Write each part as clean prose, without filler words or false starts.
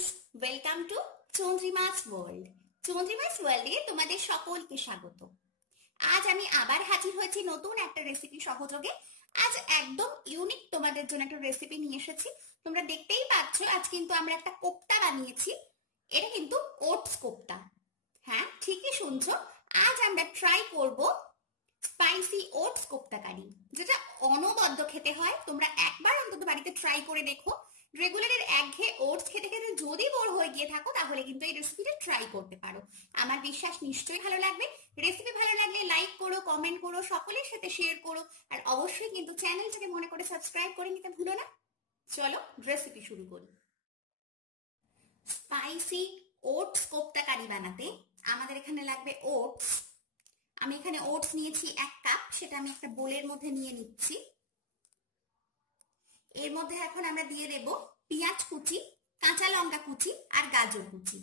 Friends, welcome to Chandrima's world. Chandrima's ওয়ার্ল্ডে তোমাদের সকলকে স্বাগত। আজ আমি আবার হাজির হয়েছি নতুন একটা রেসিপি সহযোগে। আজ একদম ইউনিক তোমাদের জন্য একটা রেসিপি নিয়ে এসেছি। তোমরা দেখতেই পাচ্ছ, আজ কিন্তু আমরা একটা কোপ্তা বানিয়েছি। এটা কিন্তু ওটস কোপ্তা। হ্যাঁ, ঠিকই শুনছো, আজ আমরা ট্রাই করব স্পাইসি ওটস কোপ্তা কারি, যেটা অনবদ্য খেতে হয়। তোমরা একবার অন্তত বাড়িতে ট্রাই করে দেখো। রেগুলারের একঘেয়ে ওটস খেতে খেতে যদি বোর হয়ে গিয়ে থাকো, তাহলে কিন্তু এই রেসিপিটা ট্রাই করতে পারো। আমার বিশ্বাস নিশ্চয়ই ভালো লাগবে। রেসিপি ভালো লাগলে লাইক করো, কমেন্ট করো, সকলের সাথে শেয়ার করো, আর অবশ্যই কিন্তু চ্যানেলটাকে মনে করে সাবস্ক্রাইব করে নিতে ভুলো না। চলো রেসিপি শুরু করি। স্পাইসি ওটস কোপ্তা কারি বানাতে আমাদের এখানে লাগবে ওটস। আমি এখানে ওটস নিয়েছি 1 কাপ, সেটা আমি একটা বোলের মধ্যে নিয়ে নিচ্ছি। এর মধ্যে এখন আমরা দিয়ে দেব পেঁয়াজ কুচি, কাঁচা লঙ্কা কুচি আর গাজর কুচি।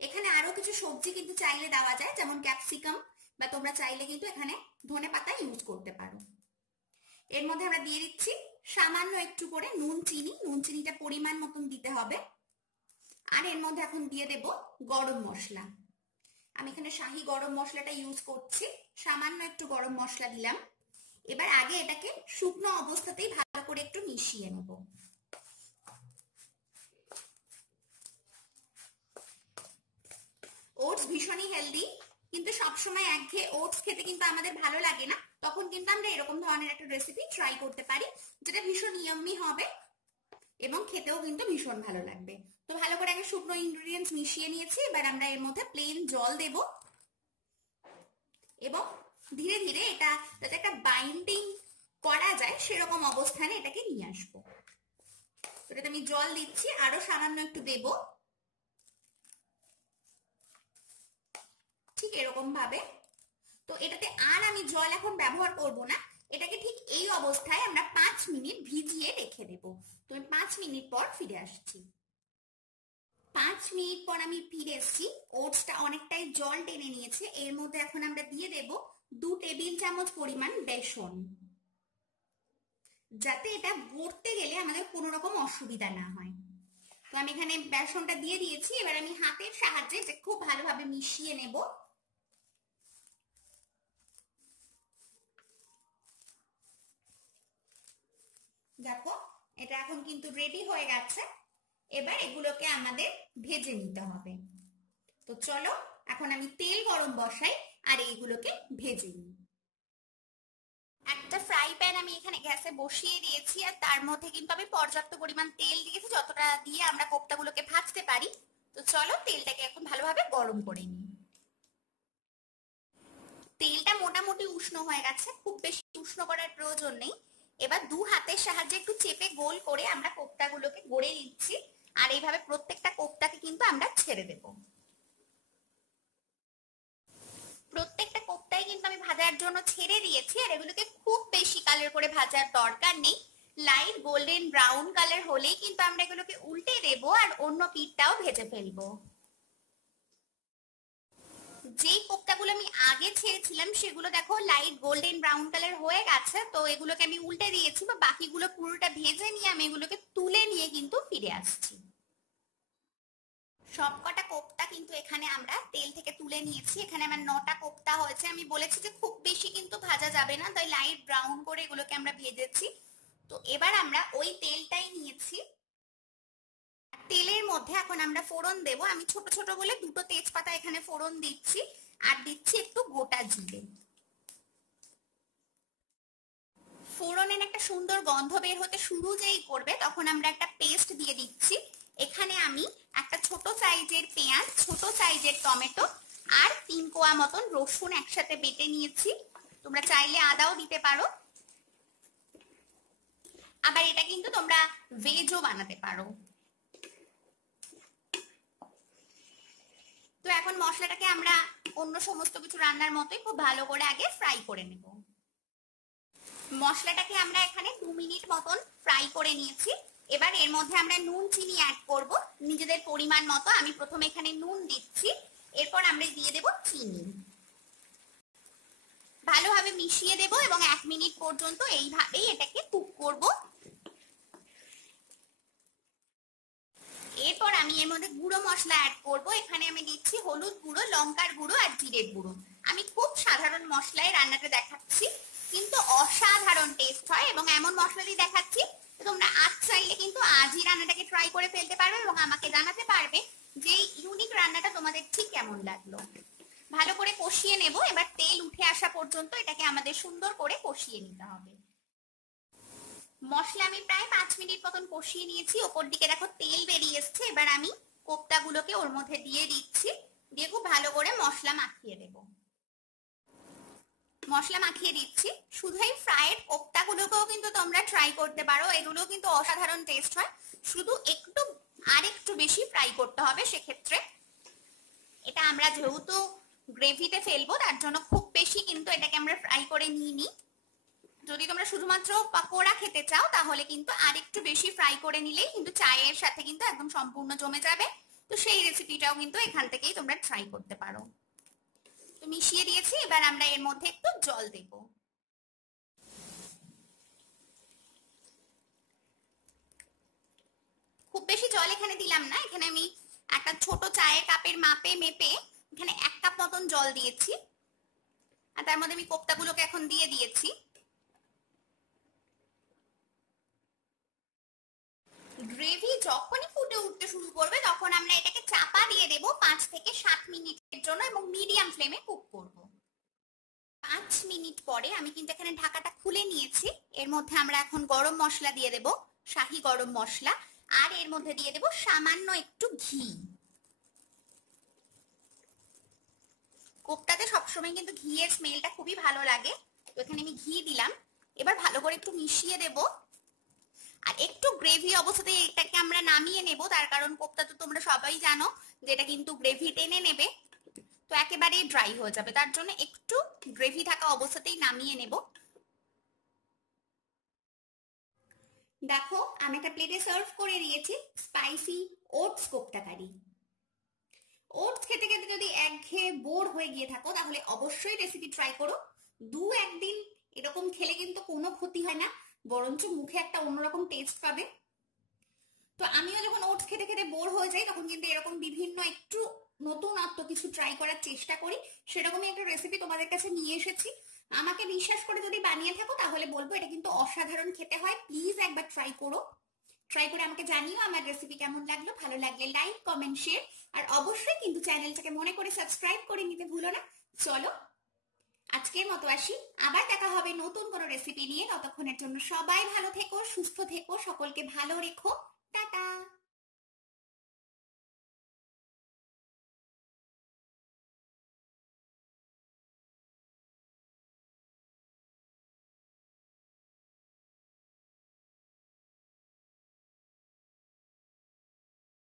এখানে আরো কিছু সবজি কিন্তু চাইলে দেওয়া যায়, যেমন ক্যাপসিকাম, বা তোমরা চাইলে কিন্তু এখানে ধনেপাতা ইউজ করতে পারো। এর মধ্যে আমরা দিয়ে দিচ্ছি সামান্য একটু করে নুন চিনি। নুন চিনিটা পরিমাণ মতন দিতে হবে। আর এর মধ্যে এখন দিয়ে দেব গরম মশলা। আমি এখানে শাহি গরম মশলাটা ইউজ করছি। সামান্য একটু গরম মশলা দিলাম। এবার আগে এটাকে শুকনো অবস্থাতেই ভালো করে একটু মিশিয়ে নেব। ওটস ভীষণই হেলদি, কিন্তু সবসময় একঘেয়ে ওটস খেতে কিন্তু আমাদের ভালো লাগে না। তখন কিন্তু আমরা এরকম ধরনের একটা রেসিপি ট্রাই করতে পারি, যেটা ভীষণ ইয়াম্মি হবে এবং খেতেও কিন্তু ভীষণ ভালো লাগবে। তো ভালো করে আগে শুকনো ইনগ্রেডিয়েন্টস মিশিয়ে নিয়েছি। এবার আমরা এর মধ্যে প্লেন জল দেব এবং ধীরে ধীরে এটা যাতে একটা বাইন্ডিং করা যায় সেরকম অবস্থানে এটাকে নিয়ে আসবো। এটাতে আমি জল দিচ্ছি, আরো সামান্য একটু দেব, ঠিক এরকম ভাবে। তো এটাতে আর আমি জল এখন ব্যবহার করব না। এটাকে ঠিক এই অবস্থায় আমরা 5 মিনিট ভিজিয়ে রেখে দেব। তো আমি 5 মিনিট পর ফিরে আসছি। 5 মিনিট পর আমি ফিরে এসেছি। ওটসটা অনেকটাই জল টেনে নিয়েছে। এর মধ্যে এখন আমরা দিয়ে দেব 2 টেবিল চামচ পরিমাণ বেসন, যাতে এটা গড়তে গেলে আমাদের কোনো রকম অসুবিধা না হয়। তো আমি এখানে বেসনটা দিয়ে দিয়েছি। এবার আমি হাতের সাহায্যে এটা খুব ভালোভাবে মিশিয়ে নেব। দেখো, এটা এখন কিন্তু রেডি হয়ে গেছে। এবার এগুলোকে আমাদের ভেজে নিতে হবে। তো চলো এখন আমি তেল গরম বসাই আর এইগুলোকে ভেজে নিই। একটা ফ্রাই প্যান আমি এখানে গ্যাসে বসিয়ে দিয়েছি, আর তার মধ্যে কিন্তু আমি পর্যাপ্ত পরিমাণ তেল দিয়েছি, যতটা দিয়ে আমরা কোপ্তাগুলোকে ভাজতে পারি। তো চলো তেলটাকে এখন ভালোভাবে গরম করে নিই। তেলটা মোটামুটি উষ্ণ হয়ে গেছে, খুব বেশি উষ্ণ করার প্রয়োজন নেই। এবার 2 হাতের সাহায্যে একটু চেপে গোল করে আমরা কোপ্তাগুলোকে গড়ে নিচ্ছি, আর এইভাবে প্রত্যেকটা কোপ্তাকে কিন্তু আমরা ছেড়ে দেব। প্রত্যেকটা কোপ্তাই কিন্তু আমি ভাজার জন্য ছেড়ে দিয়েছি, আর এগুলোকে খুব বেশি কালার করে ভাজার দরকার নেই। লাইট গোল্ডেন ব্রাউন কালার হলেই কিন্তু আমরা এগুলোকে উল্টে দেব আর অন্য পিঠটাও ভেজে ফেলবো। যেই কোপ্তাগুলো আমি আগে ছেড়েছিলাম সেগুলো দেখো লাইট গোল্ডেন ব্রাউন কালার হয়ে গেছে। তো এগুলোকে আমি উল্টে দিয়েছি, বা বাকিগুলো পুরোটা ভেজে নিয়ে আমি এগুলোকে তুলে নিয়ে কিন্তু ফিরে আসছি। সবকটা কোপ্তা কিন্তু এখানে আমরা তেল থেকে তুলে নিয়েছি। এখানে আমার 9টা কোপ্তা হয়েছে। আমি বলেছি যে খুব বেশি কিন্তু ভাজা যাবে না, তাই লাইট ব্রাউন করে এগুলোকে আমরা ভেজেছি। তো এবার আমরা ওই তেলটাই নিয়েছি। তেলের মধ্যে এখন আমরা ফোড়ন দেব। আমি ছোট ছোট বলে 2টো তেজপাতা এখানে ফোড়ন দিচ্ছি, আর দিচ্ছি একটু গোটা জিরে। ফোড়নের একটা সুন্দর গন্ধ বের হতে শুরু যেই করবে, তখন আমরা একটা পেস্ট দিয়ে দিচ্ছি। এখানে আমি একটা ছোট সাইজের পেঁয়াজ, ছোট সাইজের টমেটো আর 3 কোয়া মতন রসুন একসাথে বেটে নিয়েছি। তোমরা চাইলে আদাও দিতে পারো, আবার এটা কিন্তু তোমরা ভেজও বানাতে পারো। তো এখন মশলাটাকে আমরা অন্য সমস্ত কিছু রান্নার মতোই খুব ভালো করে আগে ফ্রাই করে নেব। মশলাটাকে আমরা এখানে 2 মিনিট মতন ফ্রাই করে নিয়েছি। এবার এর মধ্যে আমরা নুন চিনি অ্যাড করব নিজেদের পরিমাণ মতো। আমি প্রথমে এখানে নুন দিচ্ছি, এরপর আমরা দিয়ে দেব চিনি। ভালোভাবে মিশিয়ে দেব এবং 1 মিনিট পর্যন্ত এইভাবেই এটাকে কুক করব। এরপর আমি এর মধ্যে গুঁড়ো মশলা অ্যাড করব। এখানে আমি দিচ্ছি হলুদ গুঁড়ো, লঙ্কার গুঁড়ো আর জিরের গুঁড়ো। আমি খুব সাধারণ মশলায় রান্নাটা দেখাচ্ছি, কিন্তু অসাধারণ টেস্ট হয় এবং এমন মশলা দিয়ে দেখাচ্ছি তোমরা আজ চাইলে কিন্তু আজই রান্নাটাকে ট্রাই করে ফেলতে পারবে এবং আমাকে জানাতে পারবে যে ইউনিক রান্নাটা তোমাদের ঠিক কেমন লাগলো। ভালো করে কষিয়ে নেব। এবার তেল উঠে আসা পর্যন্ত এটাকে আমাদের সুন্দর করে কষিয়ে নিতে হবে। মশলা আমি প্রায় 5 মিনিট মতন কষিয়ে নিয়েছি। ওপর দিকে দেখো তেল বেরিয়ে এসছে। এবার আমি কোপ্তাগুলোকে ওর মধ্যে দিয়ে দিচ্ছি, দিয়ে খুব ভালো করে মশলা মাখিয়ে দেব। মশলা মাখিয়ে দিচ্ছি। শুধু এই ফ্রাইড কোপ্তাগুলোকেও কিন্তু তোমরা ট্রাই করতে পারো, এগুলো কিন্তু অসাধারণ টেস্ট হয়। শুধু একটু আর একটু বেশি ফ্রাই করতে হবে। সেক্ষেত্রে এটা আমরা যেহেতু গ্রেভিতে ফেলবো তার জন্য খুব বেশি কিন্তু এটাকে আমরা ফ্রাই করে নিইনি। যদি তোমরা শুধুমাত্র পাকোড়া খেতে চাও তাহলে কিন্তু আর একটু বেশি ফ্রাই করে নিলেই কিন্তু চায়ের সাথে কিন্তু একদম সম্পূর্ণ জমে যাবে। তো সেই রেসিপিটাও কিন্তু এখান থেকেই তোমরা ট্রাই করতে পারো। তো মিশিয়ে দিয়েছি। এবার আমরা এর মধ্যে একটু জল দেব। খুব বেশি জল এখানে দিলাম না, এখানে আমি একটা ছোট চায়ের কাপের মাপে মেপে এখানে 1 কাপ মতন জল দিয়েছি। আর তার মধ্যে আমি কোপ্তাগুলোকে এখন দিয়ে দিয়েছি। গ্রেভি যখনই ফুটে উঠতে শুরু করবে তখন আমরা এটাকে চাপা দিয়ে দেব 5 থেকে 7 মিনিটের জন্য এবং মিডিয়াম ফ্লেমে কুক করব। 5 মিনিট পরে আমি কিন্তু এখানে ঢাকাটা খুলে নিয়েছি। এর মধ্যে আমরা এখন গরম মশলা দিয়ে দেব, শাহি গরম মশলা, আর এর মধ্যে দিয়ে দেব সামান্য একটু ঘি। কোপ্তাতে সবসময় কিন্তু ঘিয়ের স্মেলটা খুবই ভালো লাগে। তো এখানে আমি ঘি দিলাম। এবার ভালো করে একটু মিশিয়ে দেব। আর একটু গ্রেভি অবস্থাতে এটাকে আমরা নামিয়ে নেব, তার কারণ কোপ্তা তো তোমরা সবাই জানো যে এটা কিন্তু গ্রেভি টেনে নেবে, তো একেবারে ড্রাই হয়ে যাবে। তার জন্য একটু গ্রেভি থাকা অবস্থাতেই নামিয়ে নেব। দেখো আমি একটা প্লেটে সার্ভ করে দিয়েছি স্পাইসি ওটস কোপ্তা কারি। ওটস খেতে খেতে যদি একঘেয়ে বোর হয়ে গিয়ে থাকো তাহলে অবশ্যই রেসিপি ট্রাই করো। 2-1 দিন এরকম খেলে কিন্তু কোনো ক্ষতি হয় না, বরঞ্চ মুখে একটা অন্যরকম টেস্ট পাবে। তো আমিও যখন ওটস খেতে খেতে বোর হয়ে যাই তখন কিন্তু এরকম বিভিন্ন একটু নতুনত্ব কিছু ট্রাই করার চেষ্টা করি। সেরকমই একটা রেসিপি তোমাদের কাছে নিয়ে এসেছি। আমাকে বিশ্বাস করে যদি বানিয়ে থাকো তাহলে বলবো এটা কিন্তু অসাধারণ খেতে হয়। প্লিজ একবার ট্রাই করো। ট্রাই করে আমাকে জানিও আমার রেসিপি কেমন লাগলো। ভালো লাগলে লাইক, কমেন্ট, শেয়ার আর অবশ্যই কিন্তু চ্যানেলটাকে মনে করে সাবস্ক্রাইব করে নিতে ভুলো না। চলো আজকের মতো আসি, আবার দেখা হবে নতুন কোনো রেসিপি নিয়ে। ততক্ষণের জন্য সবাই ভালো থেকো, সুস্থ থেকো, সকলকে ভালো রেখো। টাটা।